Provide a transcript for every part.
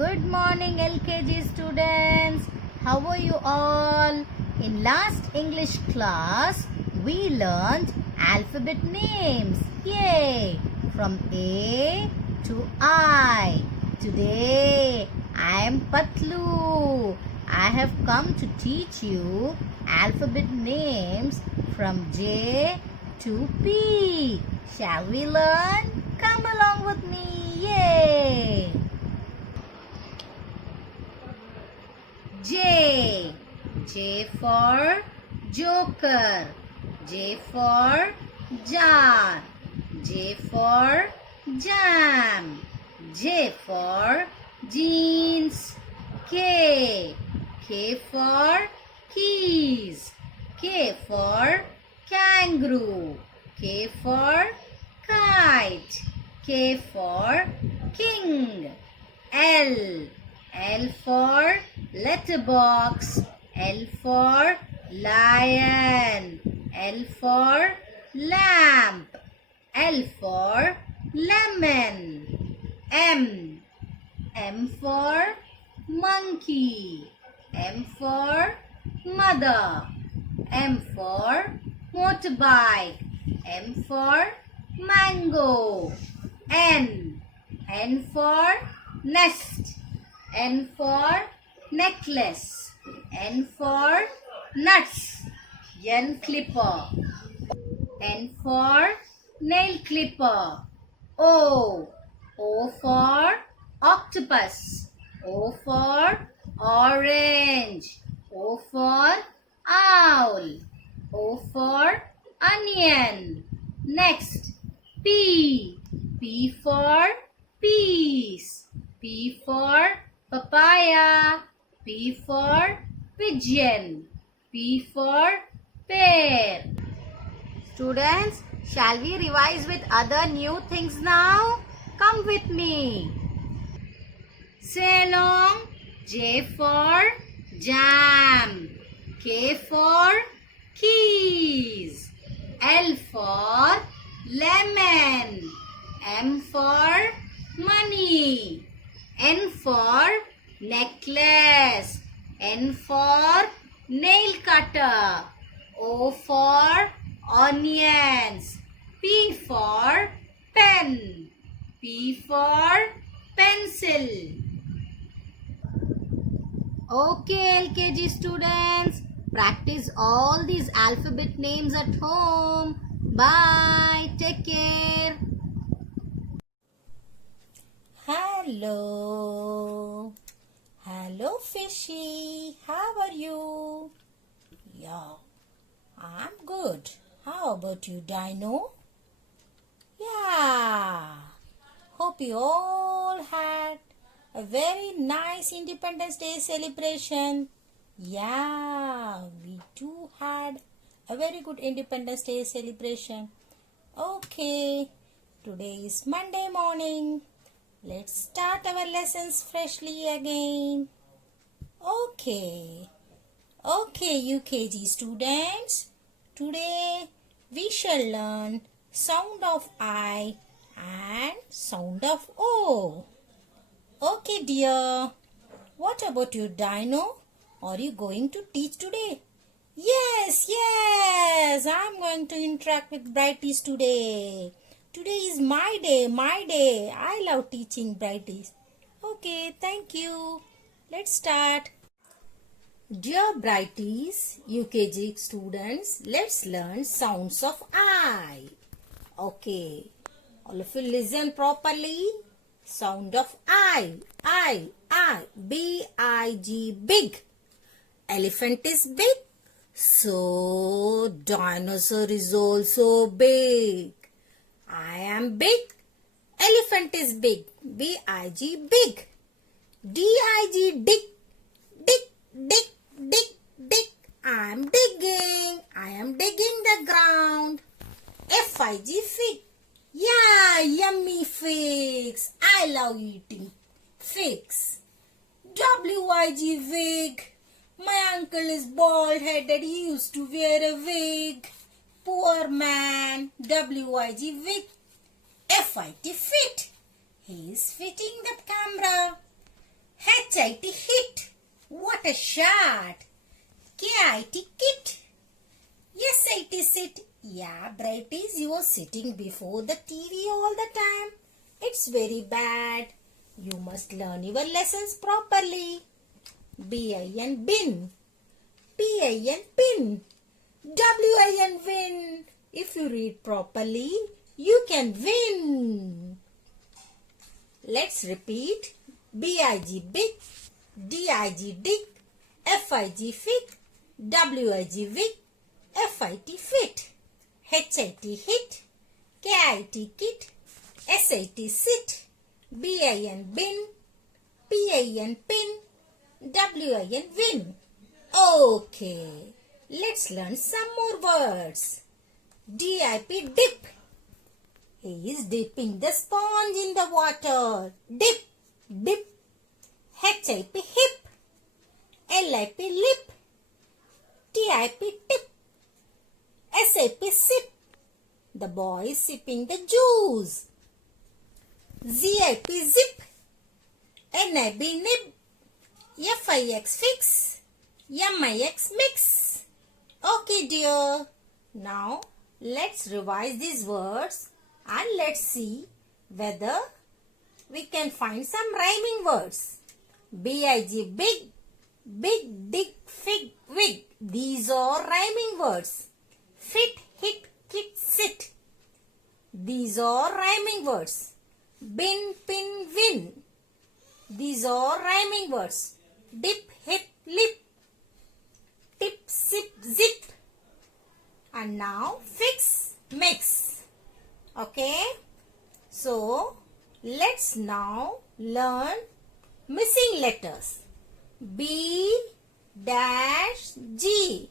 Good morning LKG students. How are you all? In last English class, we learned alphabet names. Yay! From A to I. Today, I am Patlu. I have come to teach you alphabet names from J to P. Shall we learn? Come along with me. Yay! J. J for Joker. J for Jar. J for Jam. J for Jeans. K. K for Keys. K for Kangaroo. K for Kite. K for King. L. L for letterbox. L for lion. L for lamp. L for lemon. M. M for monkey. M for mother. M for motorbike. M for mango. N. N for nest. N for necklace. N for nuts. N clipper. N for nail clipper. O. O for octopus. O for orange. O for owl. O for onion. Next, P. P for peas. P for papaya. P for pigeon. P for pear. Students, shall we revise with other new things now? Come with me. Say along. J for jam. K for keys. L for lemon. M for money. N for necklace. N for nail cutter. O for onions. P for pen. P for pencil. Okay, LKG students, practice all these alphabet names at home. Bye. Take care. Hello. Hello, fishy. How are you? Yeah, I'm good. How about you, Dino? Yeah. Hope you all had a very nice Independence Day celebration. Yeah, we too had a very good Independence Day celebration. Okay, today is Monday morning. Let's start our lessons freshly again. Okay, UKG students. Today we shall learn sound of I and sound of O. Okay, dear. What about you, Dino? Are you going to teach today? Yes. I'm going to interact with Brighties today. Today is my day. I love teaching Brighties. Okay, thank you. Let's start. Dear Brighties, UKG students, let's learn sounds of I. Okay, all of you listen properly. Sound of I. B-I-G, big. Elephant is big. So, dinosaur is also big. I am big. Elephant is big. B-I-G, big. D-I-G, dig. Dig. I am digging the ground. F-I-G, fig. Yeah, yummy figs. I love eating figs. W-I-G, wig. My uncle is bald-headed. He used to wear a wig. Poor man. W-I-G, wig. F-I-T, fit. He is fitting the camera. H-I-T hit. What a shot. K-I-T kit. S-I-T sit. Yeah, Brighties, you are sitting before the TV all the time. It's very bad. You must learn your lessons properly. B-I-N bin. P-I-N pin. W-I-N win. If you read properly, you can win. Let's repeat. B-I-G big. D-I-G dig. F-I-G fig. W-I-G wig. F-I-T fit. H-I-T hit. K-I-T kit. S-I-T sit. B-I-N bin. P-I-N pin. W-I-N win. Okay, let's learn some more words. D-I-P dip. He is dipping the sponge in the water. Dip, dip. H-I-P hip. L-I-P lip. T-I-P tip. S-I-P sip. The boy is sipping the juice. Z-I-P zip. N-I-B nib. F-I-X fix. M-I-X mix. Okay dear. Now let's revise these words and let's see whether we can find some rhyming words. B-I-G big. Big, dig, fig, wig. These are rhyming words. Fit, hit, kit, sit. These are rhyming words. Bin, pin, win. These are rhyming words. Dip, hip, lip. Tip, sip, zip. And now fix, mix. Okay. So let's now learn missing letters. B dash G.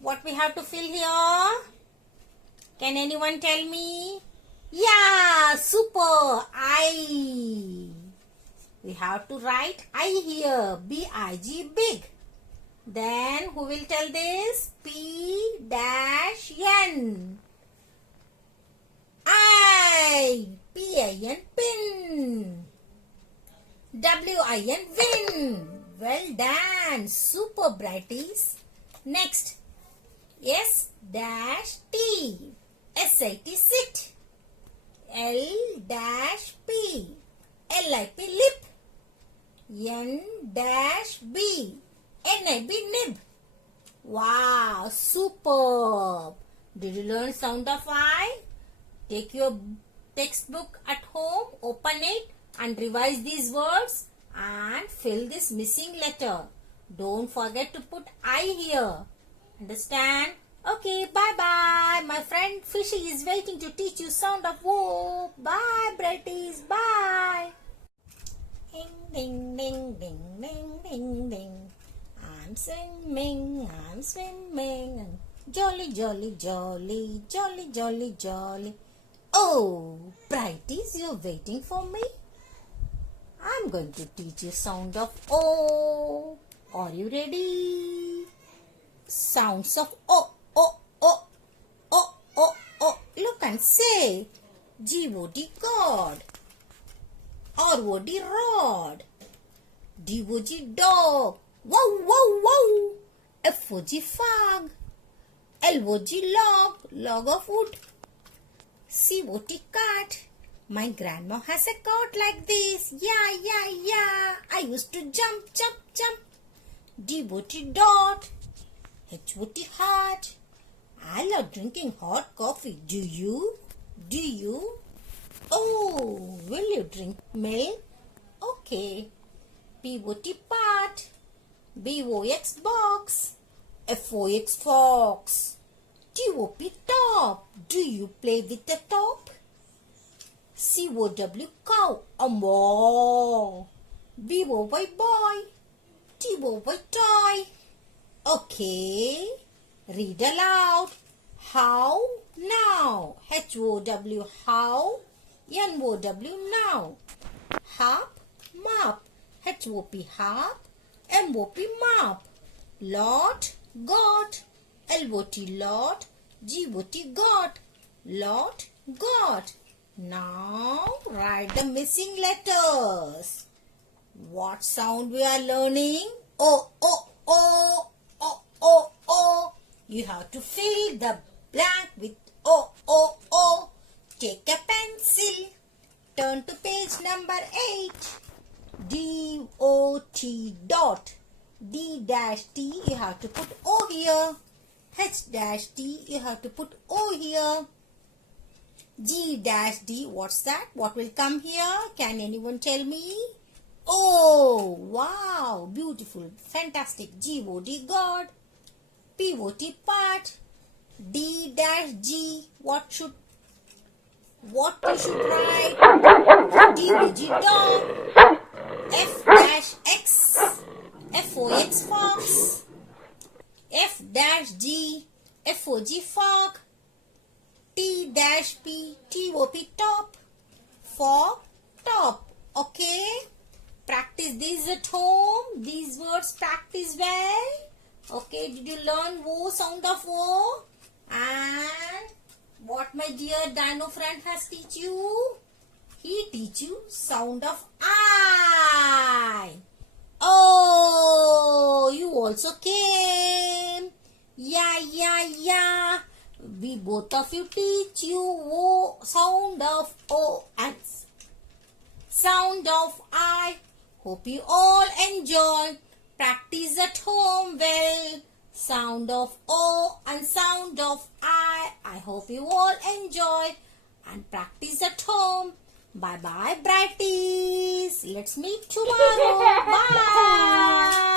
What we have to fill here? Can anyone tell me? Yeah, super. I. We have to write I here. B-I-G big. Then who will tell this? P dash N. I. P-I-N pin. W-I-N win. Well done. Super Brighties. Next. S dash T. S-I-T sit. L dash P. L-I-P lip. N dash B. N-I-B nib. Wow, superb. Did you learn sound of I? Take your textbook at home, open it and revise these words and fill this missing letter. Don't forget to put I here. Understand? Okay, bye-bye. My friend Fishy is waiting to teach you sound of O. Bye, Brighties. Bye. Ding, ding, ding, ding, ding, ding, ding. I'm swimming. Jolly, jolly, jolly, jolly, jolly, jolly. Oh, Brighties, you're waiting for me? I'm going to teach you sound of O. Are you ready? Sounds of O, O, O, O, O, O. Look and say. G-O-D God. R-O-D rod. D-O-G dog. Wow, wow, wow. F-O-G fog. L-O-G log. Log of wood. C-O-T cat. My grandma has a cot like this. Yeah, yeah, yeah. I used to jump, jump, jump. D-O-T dot. H-O-T hot. I love drinking hot coffee. Do you? Do you? Oh, will you drink milk? Okay. P-O-T pot. B-O-X box. F-O-X fox. T-O-P top. Do you play with the top? C-O-W cow. Moo. B-O-Y boy. T-O-Y toy. Okay. Read aloud. How now. H-O-W how. N-O-W now. Hop mop. H-O-P hop. M-O-P mop. Lot got. L-O-T lot. G-O-T got. Lot got. Now write the missing letters. What sound we are learning? Oh, oh, oh, oh, oh, oh. You have to fill the blank with oh, oh, oh. Take a pencil. Turn to page number 8. D-O-T dot. D-T, you have to put O here. H-T, you have to put O here. G-D, what's that? What will come here? Can anyone tell me? Oh, wow, beautiful, fantastic. G-O-D, God. P-O-T, part. D-G, what you should write? D-O-G, dog. F-X, F-O-X, fox. F-G, F-O-G, fog. T-P, T-O-P, top. For top. Okay? Practice these at home. These words practice well. Okay, did you learn wo sound of wo? And what my dear Dino friend has teach you? He teach you sound of I. Oh, you also came. Yeah. We both of you teach you O, sound of O and sound of I. Hope you all enjoy. Practice at home well. Sound of O and sound of I. I hope you all enjoy and practice at home. Bye bye, Brighties. Let's meet tomorrow. Bye.